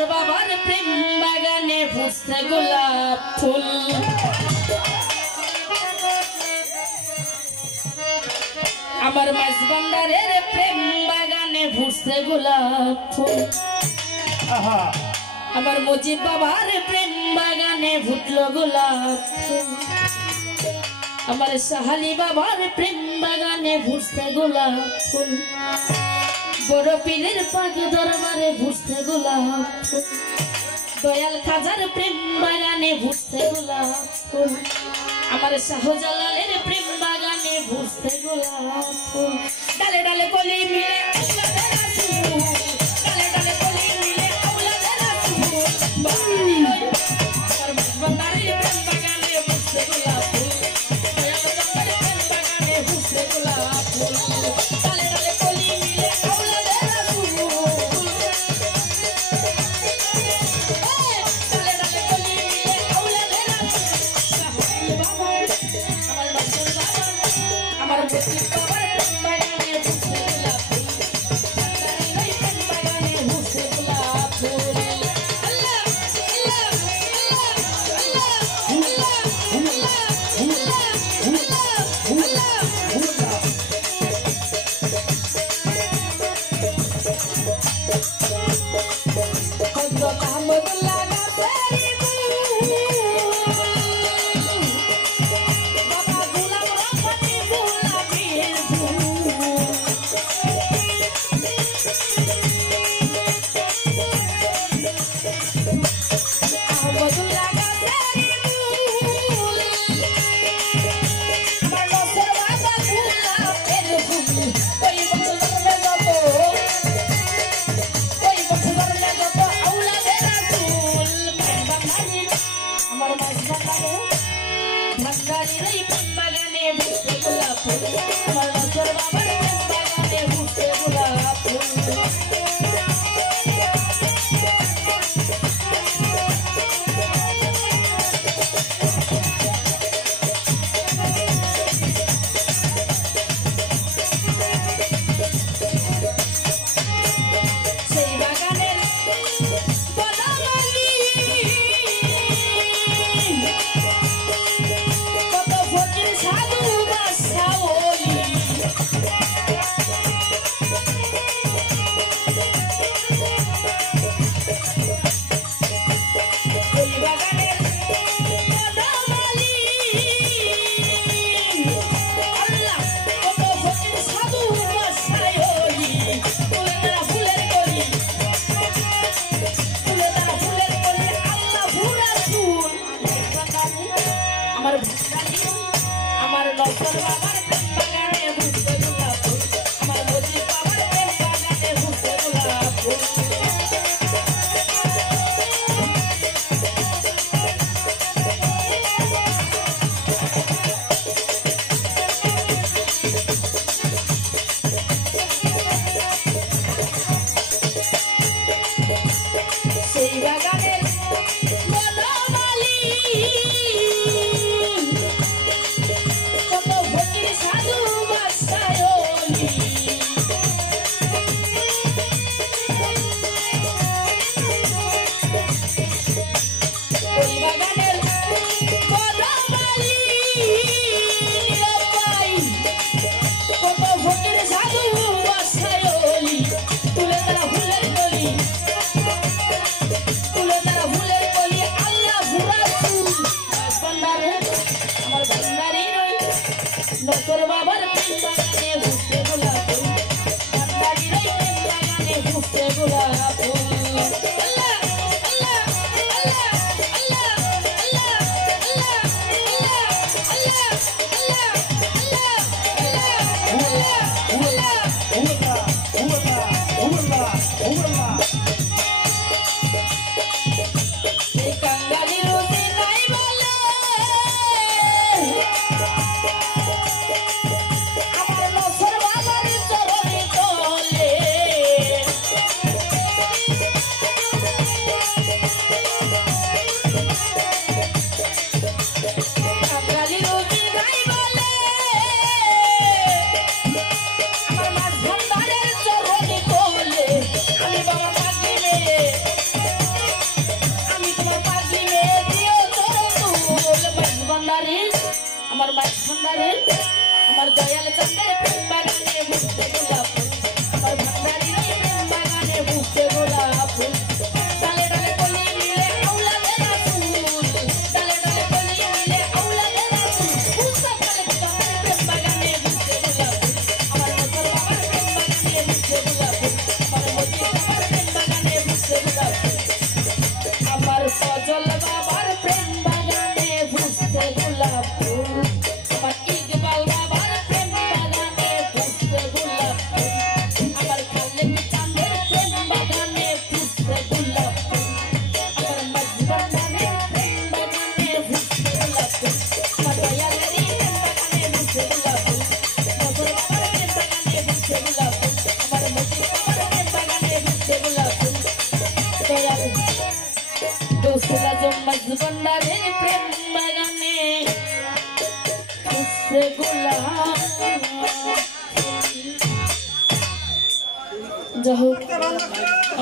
নজর বাবার প্রেম বাগানে ফুটছে গোলাপ ফুল আমার মাছ ভান্ডারের প্রেম বাগানে ফুটছে গোলাপ ফুল আমার মুজিব বাবার প্রেম বাগানে ফুটলো গোলাপ ফুল আমার সাহালি বাবার প্রেম বাগানে ফুটছে গোলাপ ফুল বড় পীরের পাক দরবারে ফুটছে গোলাপ ফুল দয়াল খাজার প্রেম বাগানে ফুটছে গোলাপ ফুল আমার শাহজালালের প্রেম বাগানে ফুটছে গোলাপ ফুল ডালে ডালে কলি মিলে আওলাদের রাসূল ডালে ডালে কলি মিলে আওলাদের রাসূল আমার ভান্ডারের প্রেম বাগানে ফুটছে গোলাপ ফুল দয়াল খাজার প্রেম বাগানে ফুটছে গোলাপ ফুল ডালে ডালে কলি মিলে আওলাদের রাসূল ডালে ডালে কলি মিলে আওলাদের রাসূল আমার মুজিব বাবার প্রেম বাগানে ফুটছে গোলাপ ফুল ভান্ডারের প্রেম বাগানে ফুটছে গোলাপ ফুল আল্লাহ আল্লাহ হযরত আহমদুল্লাহ নাসারি বাবা গোলাম রব্বানি গোলামের আহমদুল্লাহ নাসারি আমার নসর বাবা গোলামের ফুল ওই বছরের যত আওলাদের রাসূল আমার মাঝ ভান্ডারের এই প্রেম বাগানে ফুটছে গোলাপ ফুল আমার নজর বাবার প্রেম বাগানে ফুটছে গোলাপ ফুল সেই বাগানের বনমালী কত ফকির সাধু বাদশাহলি ওই বাগানের বনমালী আল্লাহ কত ফকির সাধু বাদশাহলি তুলে তারা ফুলের কলি তুলে তারা ফুলের কলি আল্লাহ রাসূল আমার ভান্ডারি আমার নজর বাবার প্রেম বাগানে ফুটছে গোলাপ ফুল আমার মুজিব বাবার প্রেম বাগানে ফুটছে গোলাপ ফুল সেই বাগানের বনমালী কত ফকির সাধু বাদশাহলি ওই বাগানের বনমালী ভাই কত ফকির সাধু বাদশাহলি তুলে তারা ফুলের কলি তুলে তারা ফুলের কলি আল্লাহ রাসূল ভান্ডারের আমার ভান্ডারের নজর বাবার প্রেম বাগানে ফুটছে গোলাপ ফুল ভান্ডারের প্রেম বাগানে ফুটছে গোলাপ ফুল আল্লাহ আল্লাহ আল্লাহ আল্লাহ আল্লাহ আল্লাহ এই কাঙ্গালির রুচি নাই বলে আমার নসর বাবার চরণে চলে আমার মাছ ভান্ডারের আমার দয়াল চাঁদের প্রেম বাগানে ফুটছে গোলাপ ফুল আমার ভান্ডারের প্রেম বাগানে ফুটছে গোলাপ ফুল ডালে ডালে কলি মিলে আউলাদে রাসূল ডালে ডালে কলি মিলে আউলাদে রাসূল ফুটছে কালে চাঁদের প্রেম বাগানে ফুটছে গোলাপ ফুল আমার মজর বাবার প্রেম বাগানে ফুটছে গোলাপ ফুল আমার মজি বাবার প্রেম বাগানে ফুটছে গোলাপ ফুল আমার ফজল বাবার প্রেম বাগানে ফুটছে গোলাপ ফুল আমার ইকবাল বাবার প্রেম বাগানে ফুটছে গোলাপ ফুল আমার খালেক চাঁদের প্রেম বাগানে ফুটছে গোলাপ ফুল আমার মজবন্দারের প্রেম বাগানে ফুটছে গোলাপ ফুল আমার দয়ালের প্রেম বাগানে ফুটছে গোলাপ ফুল মজর বাবার প্রেম বাগানে ফুটছে গোলাপ ফুল আমার মজি বাবার প্রেম বাগানে ফুটছে গোলাপ ফুল দয়াল দোসলা জম্মাজ বন্দারের প্রেম বাগানে ফুটছে গোলাপ যাই হোক